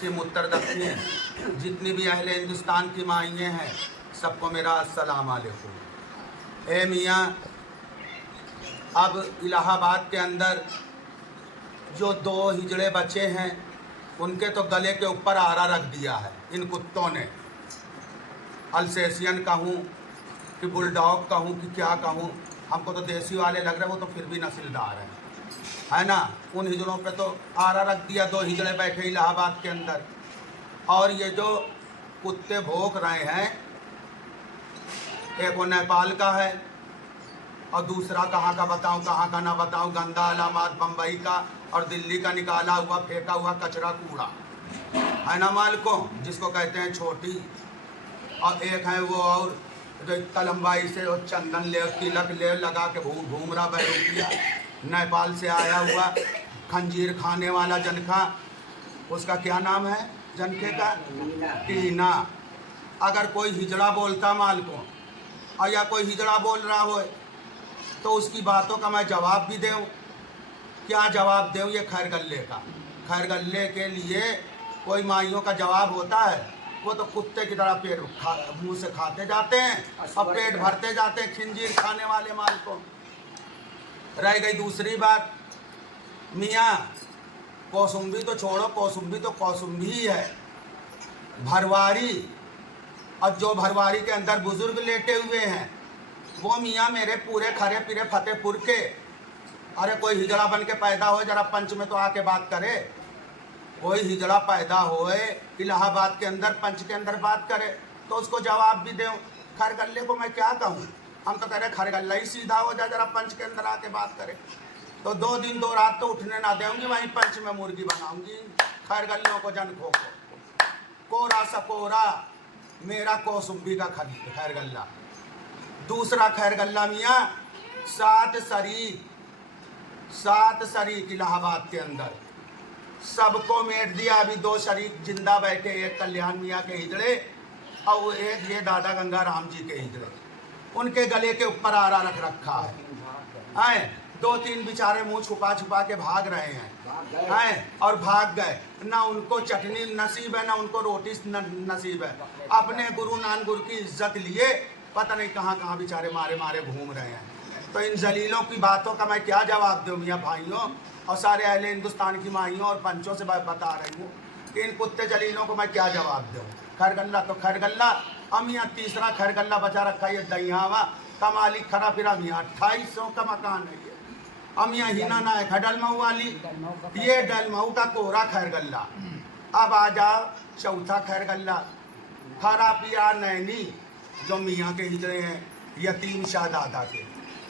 उत्तर दक्षिण जितनी भी अहले हिंदुस्तान की माइयाँ हैं सबको मेरा अस्सलाम वालेकुम। ए मियाँ, अब इलाहाबाद के अंदर जो 2 हिजड़े बच्चे हैं उनके तो गले के ऊपर आरा रख दिया है इन कुत्तों ने। अल्सेशियन कहूँ कि बुलडॉग कहूँ कि क्या कहूँ, हमको तो देसी वाले लग रहे, वो तो फिर भी नस्लदार है ना। उन हिजड़ों पे तो आरा रख दिया, 2 हिजड़े बैठे इलाहाबाद के अंदर। और ये जो कुत्ते भौंक रहे हैं, एक वो नेपाल का है और दूसरा कहाँ का बताऊँ कहाँ का ना बताऊँ, गंदा अलामात बम्बई का और दिल्ली का निकाला हुआ फेंका हुआ कचरा कूड़ा है ना मालको, जिसको कहते हैं छोटी। और एक है वो और जो इतना लंबाई से और चंदन ले तिलक ले लगा के घूम रहा बहरूपिया, नेपाल से आया हुआ खंजीर खाने वाला जनखा, उसका क्या नाम है जनखे का? टीना। अगर कोई हिजड़ा बोलता मालको और या कोई हिजड़ा बोल रहा हो तो उसकी बातों का मैं जवाब भी दूँ। क्या जवाब दूँ? ये खैरगल्ले का, खैरगल्ले के लिए कोई माइयों का जवाब होता है? वो तो कुत्ते की तरह पेट मुंह से खाते जाते हैं और पेट भरते जाते हैं, खिंजीर खाने वाले माल को। रह गई दूसरी बात, मियाँ कौसुम्बी तो छोड़ो, कौसुम्बी तो कौसुम्बी ही है, भरवारी। और जो भरवारी के अंदर बुजुर्ग लेटे हुए हैं वो मियाँ मेरे पूरे खरे पीरे फतेहपुर के। अरे कोई हिजड़ा बन के पैदा हो, जरा पंच में तो आके बात करे। कोई हिजड़ा पैदा होए इलाहाबाद के अंदर, पंच के अंदर बात करे तो उसको जवाब भी दे। खरगल्ले को मैं क्या कहूँ? हम तो कह रहे खरगल्ला ही सीधा हो जाए, जरा पंच के अंदर आके बात करे। तो 2 दिन 2 रात तो उठने ना देंगी, वहीं पंच में मुर्गी बनाऊंगी खरगल्लों को, जनखों को। कोरा सकोरा मेरा कौसुम्बी का खैरगल्ला। दूसरा खैरगल्ला मियाँ 7 शरीक इलाहाबाद के अंदर, सबको मेट दिया। अभी 2 शरीक जिंदा बैठे, एक कल्याण मियाँ के हिजड़े और एक ये दादा गंगा राम जी के हिजड़े। उनके गले के ऊपर आरा रख रखा है। 2-3 बेचारे मुंह छुपा छुपा के भाग रहे हैं और भाग गए। ना उनको चटनी नसीब है ना उनको रोटी नसीब है। अपने गुरु नानक गुरु की इज्जत लिए पता नहीं कहाँ कहाँ बेचारे मारे मारे घूम रहे हैं। तो इन जलीलों की बातों का मैं क्या जवाब दूँ मियाँ भाइयों और सारे अहले हिंदुस्तान की माइयों और पंचों से बता रही हूँ कि इन कुत्ते जलीलों को मैं क्या जवाब दूँ। खैरगल्ला तो खैरगल्ला। अब मियाँ तीसरा खैरगल्ला बचा रखा है, ये दहियावा का मालिक खरा फिरा मियाँ, 2800 का मकान है ये। अब मियाँ हिना नायक है डलमऊ वाली, ये डलमऊ का कोरा खैरगल्ला। अब आ जाओ चौथा खैरगल्ला, खरा पिया नैनी, जो मियाँ के हिजड़े हैं यतीम शाहदादा के,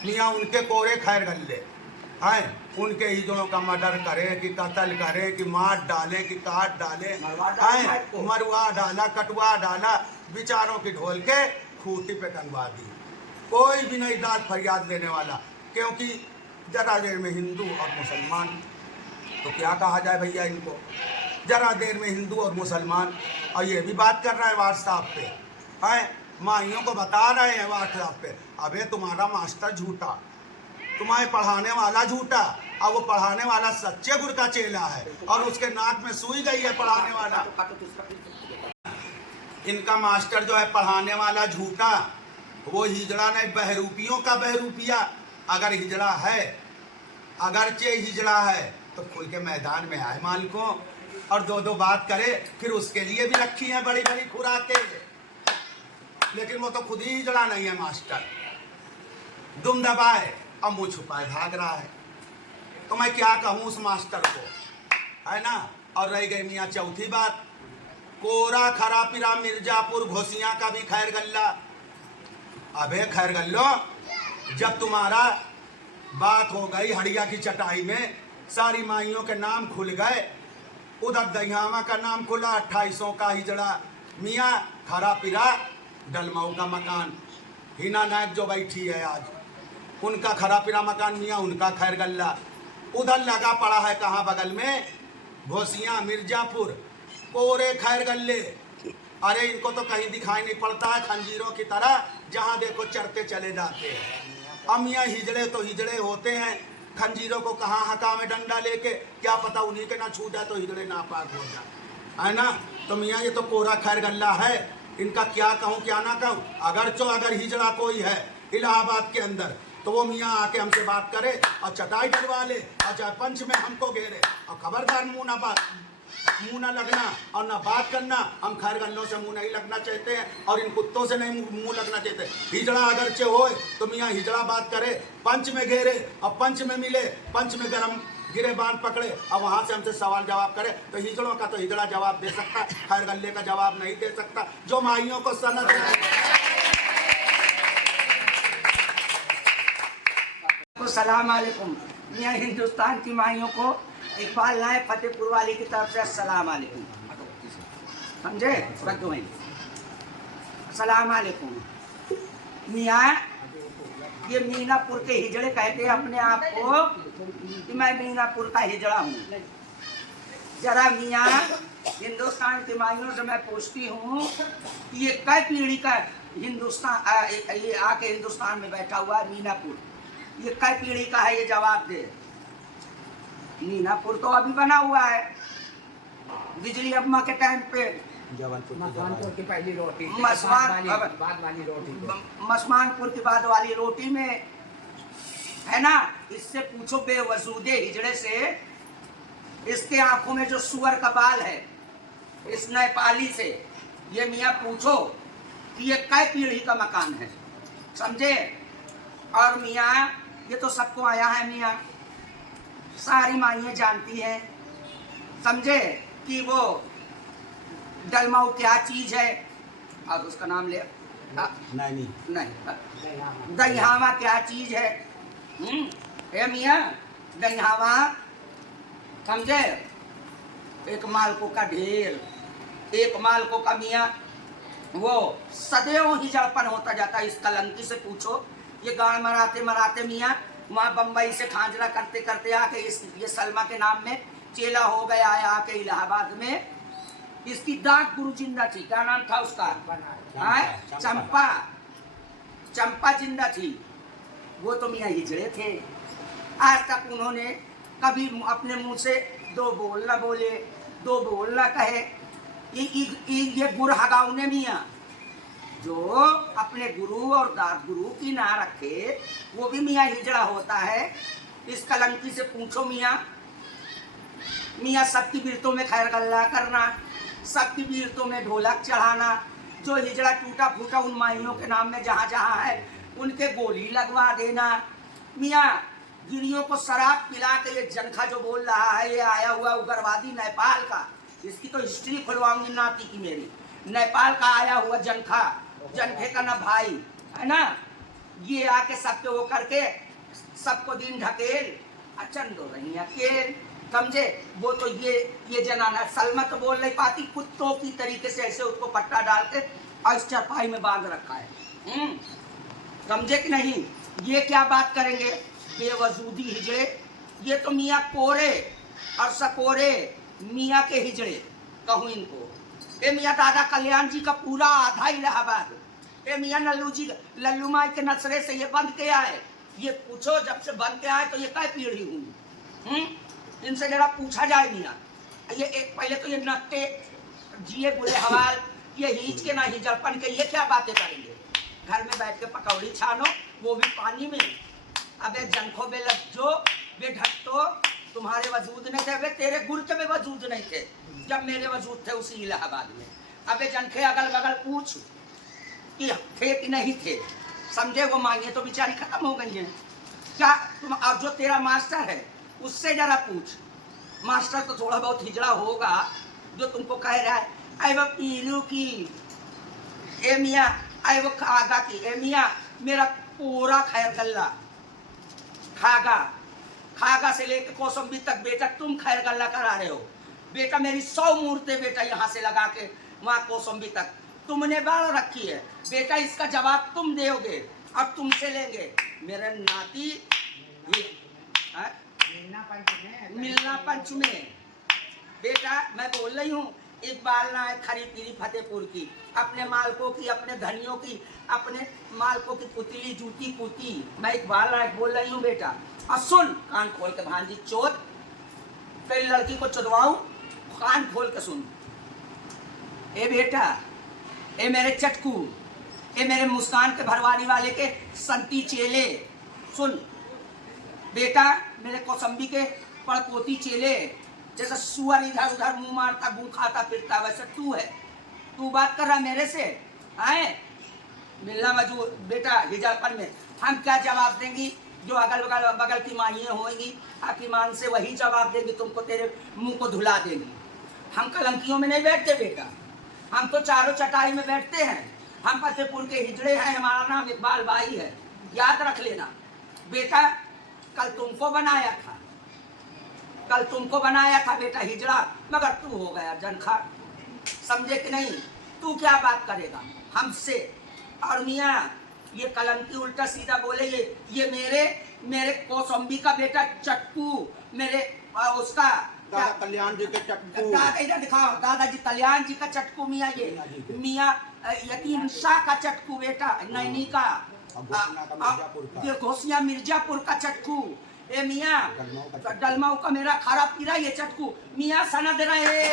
मियाँ उनके कोरे खैरगल्ले हैं। उनके हिजड़ों का मर्डर करे कि कत्ल करे कि मार डाले कि काट डाले, हैं मरवा डाला कटवा डाला, बेचारों की ढोल के खूंटी पे टंगवा दी। कोई भी नहीं दाद फरियाद लेने वाला, क्योंकि जरा देर में हिंदू और मुसलमान, तो क्या कहा जाए भैया इनको, जरा देर में हिंदू और मुसलमान। और ये भी बात कर रहे हैं व्हाट्सएप पे, हैं माइयों को बता रहे हैं व्हाट्सएप पे, अबे तुम्हारा मास्टर झूठा, तुम्हें पढ़ाने वाला झूठा, और वो पढ़ाने वाला सच्चे गुरु का चेला है और उसके नाक में सुई गई है पढ़ाने वाला। इनका मास्टर जो है पढ़ाने वाला झूठा, वो हिजड़ा नहीं बहरूपियों का बहरूपिया। अगर हिजड़ा है, अगरचे हिजड़ा है तो खुल के मैदान में आए मालिकों और 2-2 बात करे। फिर उसके लिए भी रखी है बड़ी बड़ी खुराकें, लेकिन वो तो खुद ही हिजड़ा नहीं है मास्टर। दुम दबाए अब मुँह छुपाए भाग रहा है, तो मैं क्या कहूँ उस मास्टर को, है ना। और रह गई मियाँ चौथी बात, कोरा खरा पिरा मिर्जापुर घोसिया का भी खैरगल्ला। अबे खैरगल्लो, जब तुम्हारा बात हो गई हड़िया की चटाई में, सारी माइयों के नाम खुल गए, उधर दहियावा का नाम खुला, 2800 का हिजड़ा, मियाँ खरा पिरा डलमऊ का मकान, हिना नायक जो बैठी है आज, उनका खरा पिरा मकान मियाँ, उनका खैरगल्ला। उधर लगा पड़ा है कहाँ बगल में, घोसिया मिर्जापुर, कोरे खैरगल्ले। अरे इनको तो कहीं दिखाई नहीं पड़ता है, खंजीरों की तरह जहाँ देखो चढ़ते चले जाते हैं। अब मियाँ हिजड़े तो हिजड़े होते हैं, खंजीरों को कहाँ हका में डंडा लेके, क्या पता उन्हीं के ना छूट जाए तो हिजड़े नापाक हो जाए। है ना। तो मियाँ ये तो कोरा खैर गल्ला है, इनका क्या कहूँ क्या ना कहूँ। अगर हिजड़ा कोई है इलाहाबाद के अंदर तो वो मियाँ आके हमसे बात करे और चटाई डलवा ले और चाहे पंच में हमको घेरे, और खबरदार मुंह ना लगना और ना बात करना। हम खैर गल्लों से मुंह नहीं लगना चाहते हैं और इन कुत्तों से नहीं मुंह लगना चाहते। हिजड़ा अगरचे होए तो मियाँ हिजड़ा बात करे, पंच में घेरे और पंच में मिले, पंच में गरम गिरे बांध पकड़े और वहां से हमसे सवाल जवाब करे। तो हिजड़ों का तो हिजड़ा जवाब दे सकता, खैर गल्ले का जवाब नहीं दे सकता। जो माइयों को सनद सलाम अलैकुम। मियाँ हिंदुस्तान की माइयों को इकबाल नायक फतेहपुर वाली की तरफ से अस्सलाम वालेकुम, समझे? अस्सलाम वालेकुम। मियाँ ये मीनापुर के हिजड़े कहते हैं अपने आप को कि मैं मीनापुर का हिजड़ा हूँ। जरा मियाँ हिंदुस्तान की माइयों से मैं पूछती हूँ कि ये कई पीढ़ी का हिंदुस्तान ये आके हिंदुस्तान में बैठा हुआ है मीनापुर, ये कई पीढ़ी का है, ये जवाब दे। मीनापुर तो अभी बना हुआ है, बिजली अम्मा के टाइम पे मसमानपुर की पहली रोटी, मसमानपुर की बाद वाली रोटी में है ना। इससे पूछो बेवजूदे हिजड़े से, इसके आंखों में जो सुअर का बाल है इस नेपाली से, ये मियाँ पूछो कि ये कै पीढ़ी का मकान है, समझे? और मियाँ ये तो सबको आया है मियाँ, सारी माइयाँ जानती हैं, समझे? कि वो डलमाऊ क्या चीज है, और उसका नाम ले नहीं दहियावा क्या चीज है। ए मियाँ दहियावा, समझे? एक मालको का ढेर, एक मालको का मियाँ वो सदैव ही जड़पन होता जाता है। इस कलंकी से पूछो, ये गाड़ मराते मराते मियाँ वहाँ बम्बई से खांजरा करते करते आके ये सलमा के नाम में चेला हो गया है आके इलाहाबाद में। इसकी दाग गुरु जिंदा थी, क्या नाम था उसका? चंपा, चंपा जिंदा थी। वो तो मियाँ हिजड़े थे, आज तक उन्होंने कभी अपने मुंह से दो बोल ना बोले, दो बोल ना कहे। ये गुरु हगाउने मियाँ जो अपने गुरु और दाद गुरु की ना रखे, वो भी मियाँ हिजड़ा होता है। इस कलंकी से पूछो मियाँ, मियाँ सबकी बिरतों में खैर गल्ला करना, सबकी बिरतों में ढोलक चढ़ाना, जो हिजड़ा टूटा फूटा उन माइयों के नाम में जहाँ जहाँ है उनके गोली लगवा देना। मियाँ गिरियों को शराब पिला के ये जनखा जो बोल रहा है, ये आया हुआ उग्रवादी नेपाल का, इसकी तो हिस्ट्री खुलवाऊंगी नाती की मेरी। नेपाल का आया हुआ जनखा, जनखे का ना भाई है ना, ये आके सबके वो करके सबको दिन ढकेल अचंदो रही अकेल, समझे? वो तो ये जनाना सलमा तो बोल नहीं पाती, कुत्तों की तरीके से ऐसे उसको पट्टा डाल के और इस चरपाई में बांध रखा है। समझे कि नहीं? ये क्या बात करेंगे बेवजूदी हिजड़े। ये तो मियाँ कोरे और सकोरे मियाँ के हिजड़े कहूँ इनको। ए मियाँ दादा कल्याण जी का पूरा आधा इलाहाबाद, ए मियाँ लल्लू माई के नसरे से ये बंद के आए। ये पूछो जब से बंद के आए तो ये कै पीढ़ी हुई, इनसे जरा पूछा जाए मियाँ। ये एक पहले तो ये नट्टे जिए बुरे हवाल, ये हीच के ना हिजड़पन के, ये क्या बातें करेंगे? घर में बैठ के पकौड़ी छानो, वो भी पानी में। अबे जनखो बे लज्जो बे ढट्टो, तुम्हारे वजूद नहीं थे, तेरे गुर के भी वजूद नहीं थे जब मेरे वजूद थे उसी इलाहाबाद में। अबे जनखे अगल बगल पूछ कि थे कि नहीं थे, समझे? वो मांगे तो बेचारी खत्म हो गई है क्या तुम? और जो तेरा मास्टर है उससे जरा पूछ, मास्टर तो थोड़ा बहुत हिजड़ा होगा जो तुमको कह रहा है आई वो पीलू की, ए मियाँ आई वो खागा की। ए मियाँ मेरा पूरा खैर गल्ला खागा से लेकर कौसम्बी तक बेटा तुम खैर गल्ला करा रहे हो। बेटा मेरी 100 मूर्तें बेटा यहाँ से लगा के वहाँ कौसम्बी तक तुमने बाढ़ रखी है बेटा, इसका जवाब तुम दोगे और तुमसे लेंगे मेरे नाती। मिलना पंच में बेटा मैं बोल रही हूँ, इकबाल नायक खरी पीरी फतेहपुर की, अपने मालकों की, अपने धनियों की, अपने मालकों की पुतली जूती पुती, मैं इकबाल नायक बोल रही हूँ बेटा। और सुन कान खोल के भांजी चोद, कई लड़की को चुदवाऊं, कान खोल के सुन। ए बेटा, ए मेरे चटकू, ए मेरे मुस्कान के भरवानी वाले के संती चेले, सुन बेटा, मेरे कौसंबी के पड़पोती चेले, जैसा सुअर इधर उधर मुंह मारता गू खाता फिरता वैसे तू है। तू बात कर रहा मेरे से, आए मिलना मजू बेटा हिजापन में हम क्या जवाब देंगी? जो अगल बगल की माइयाँ होंगी आपकी मान से वही जवाब देंगी, तुमको तेरे मुंह को धुला देंगी। हम कलंकियों में नहीं बैठते बेटा, हम तो चारों चटाई में बैठते हैं। हम फतेहपुर के हिजड़े हैं, हमारा नाम इकबाल भाई है, याद रख लेना बेटा। कल तुमको बनाया था, कल तुमको बनाया था बेटा हिजड़ा, मगर तू हो गया जनखा, समझे कि नहीं? तू क्या बात करेगा हमसे? और मियाँ ये कलंकी उल्टा सीधा बोले, ये मेरे कौसंबी का बेटा चटकू, मेरे उसका दादा कल्याण जी के चटकू, दादा इधर दिखाओ, दादाजी कल्याण जी का चटकू मियाँ, ये मियाँ यतीम शाह का चटकू बेटा, नैनी का, ये घोसिया मिर्जापुर का चटकू, ए मियाँ डलमाऊ का मेरा खराब पीरा ये चटकू मियाँ सनद रहे।